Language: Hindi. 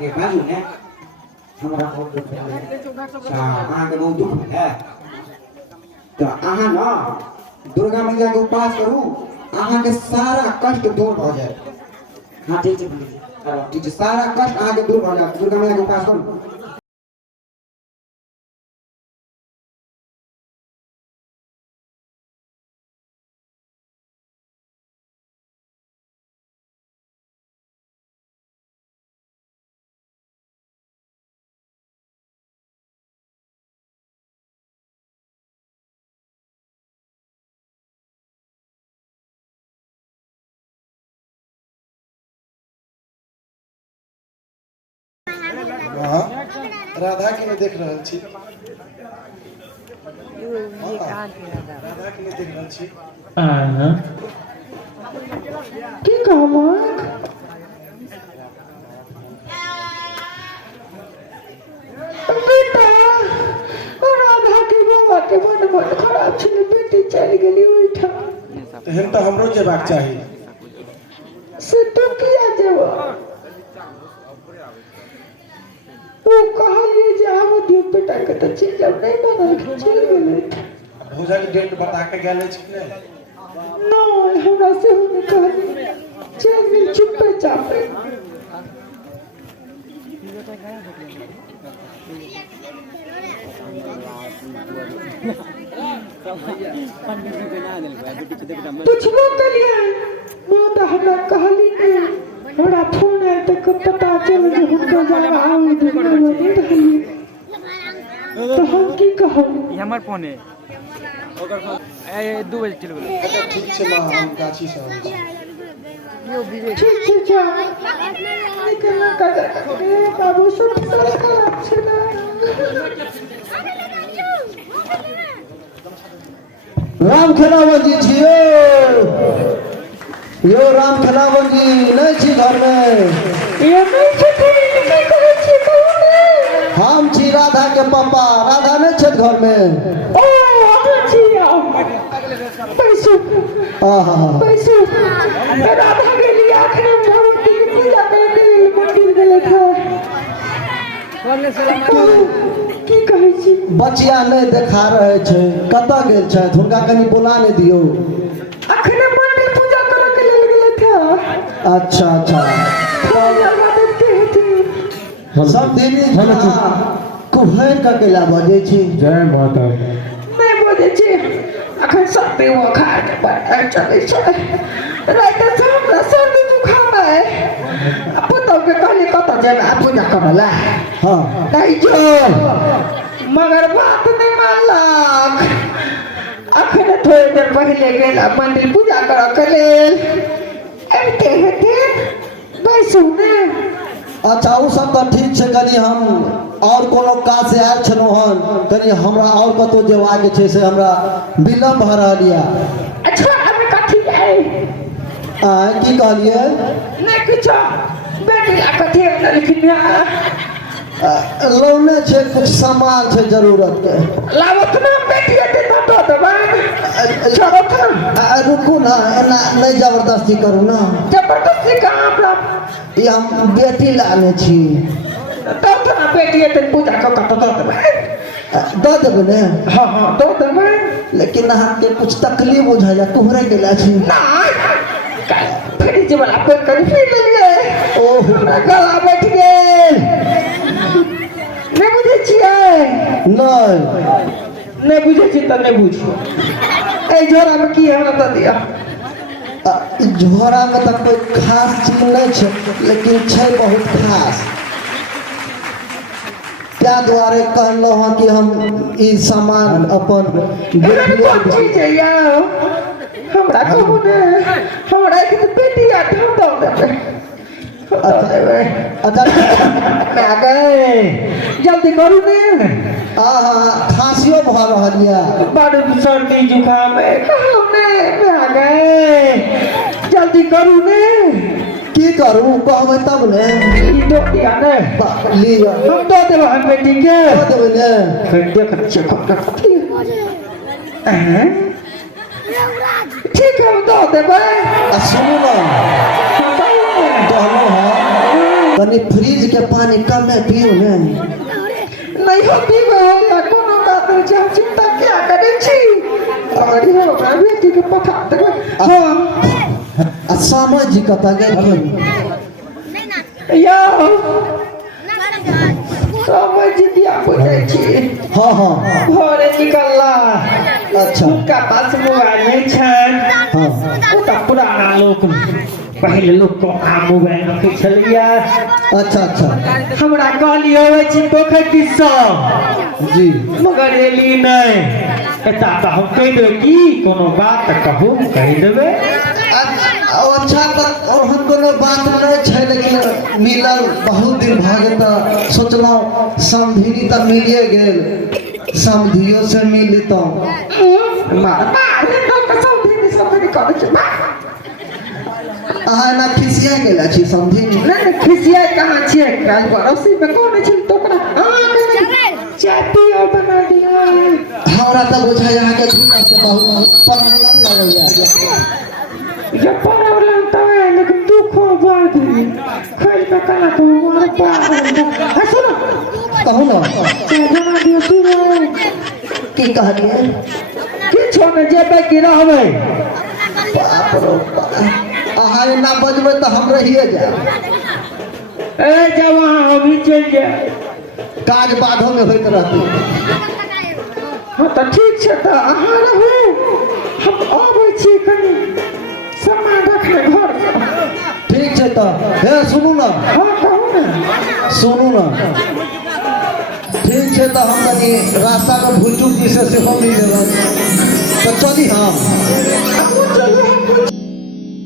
के बाजू ने हमरा बहुत दुख है अहाँ के बहुत दुख है तो अहाँ ना दुर्गा मैया के उपास करू अहाँ के सारा कष्ट दूर हो जाए हां ठीक है सारा कष्ट अहाँ के दूर हो जाए दुर्गा मैया के उपास करू राधा के देख रहल छी राधा के देख रहल छी की कहबो बेटा राधा के बाबा के मन खराब छल बेटी चल गेली ओइठा तेहन तो हमरो जेबाक चाही से तो किया जेबो वो कहलिए जे आब दियो बेटा के त चल जाब नहीं मानल चल गेलै भोजन डेट बता के गेल छी ने नहीं हमरा से होने कहली चल गेल चुपे चापे पूछबो कलिए वो तो हमरा कहली ने हमरा फोन आयल त पता चल जे हुनका जाना आवे दुनिया में नहीं रहली तो हम की कहब ई हमर फोन है ओकर फोन 2 बजे चल गेल अच्छा ठीक छै मां हम गाछी से आबै छी यो विवेक ठीक जा निकलना का बाबू सब खराब छै ना राम खेलावन जी छियो यो राम खेलावन जी नहीं छी घर में ये नहीं छथि नहीं करे छी कौन हम छी राधा के पापा राधा नहीं छे घर में ओ छी आओ पैसो पैसो राधा के लिए आखिर भगवती की पूजा करने मंदिर गेले था की कहै छी बचिया नहीं देखा रहे छे कत गेल छे हुनका कनी बुला ने दियो अखने मंदिर पूजा करे के लिए गेले था अच्छा अच्छा सब दिन कुहर का केला बजे छी जय माता मैं बोले छी अखन सब पे वो खा के बैठ चले छै रात से हमरा सर्दी जुकाम है पुतो के कहली कत जेबे पूजा करला हां नहीं जो मगर बात नहीं मानलक अखन थोड़ी देर पहले गेला मंदिर पूजा कर के लेल एते हेते बैसू ने अच्छा उ सब तो ठीक छे कनी हम और कोनो काज से आयल छनो हन कनी हमरा और कतो जेवा के छे से हमरा विलंब भ रहलिया अच्छा अब कथी है की कहलिए नहीं कुछ बेटी कथी है लेकिन लौने छे कुछ सामान छे जरूरत के लावत ना बेटी के तो दबा छोड़ो था रुकू ना एना नहीं जबरदस्ती करू ना जबरदस्ती कहां पर ये हम बेटी लाने छी तो ना बेटी के पूजा को कत दो देबे ने हां हां दो देबे लेकिन हाथ के कुछ तकलीफ बुझाया तुहरे के ला छी ना फिर जब आप कर फिर ले ओह गला बैठ गेल नहीं बुझे छिए नहीं बुझे छी त नहीं बुझ ए झोरा में की हमरा त दिया झोरा में तो कोई खास चीज नहीं छे लेकिन छे बहुत खास क्या द्वारे कहलो हन कि हम ई सामान अपन चीज है यार हमरा कहू ने हमरा के बेटी आ हम दो देबे अच्छा मैं आ गए जल्दी करू ने खांसियो भ रहलिया बड़ सर्दी जुकाम है कहू ने मैं आ गए जल्दी करू ने की करू कहबे तब ने दो दिया ने लियो हम दो देबे हम बेटी के दो देबे ने फिर देख चेक ठीक है दो देबे सुनो ना कहलो है तनी फ्रिज के पानी कम में पियो ने। नहीं होती मैं कोनो बात नहीं हम चिंता क्या करे छी अरे हो बेटी के पठा दे हां समझ जी कता गेल या समझ दिया पूछे छी हाँ हाँ घरे निकलला अच्छा उनका पास मोबाइल नहीं है हाँ वो तो पुराना लोग पहले लोग को मोबाइल रखे छलिया अच्छा अच्छा हमरा कहली होवे छी पोखर किस्सा जी मगर एली नहीं एता तो हम कह देबै की कोनो बात त कहू कह देबै अच्छा और हम कोनो बात नहीं छै लेकिन मिलल बहुत दिन भ गेल त सोचलौ समधिनी त मिलिए गेल समधियो से मिलतौ मार तो समझी कर छै अहाँ ना खिसिया गेल छी समधिनी नहीं खिसिया कहाँ छै काल पड़ोसी में कौन छै तो चाटी और बना दिया हमरा त बुझाय अहाँ के झूठा से बहुत प्रॉब्लम लगैया जब प्रॉब्लम तो है लेकिन दुख हो बात खैर का कना तो मार पा सुनो कहू ना बना दिया तू की कहलिए किछो में जेबे कि रहबै बाप रे बाप अहाँ ना बजबै त हम रहिए जाए ए जवान हम ही चल जाए काज बाधो में होइत रहती हाँ तो ठीक है तो अहाँ रहू हम आबै छी कनी सामान रखे घर ठीक है तो हे सुनू ना हाँ कहू ना सुनू ना ठीक है तो हम कनी रास्ता में भुलचुक जी से सेहो मिल लेबै तो चली हम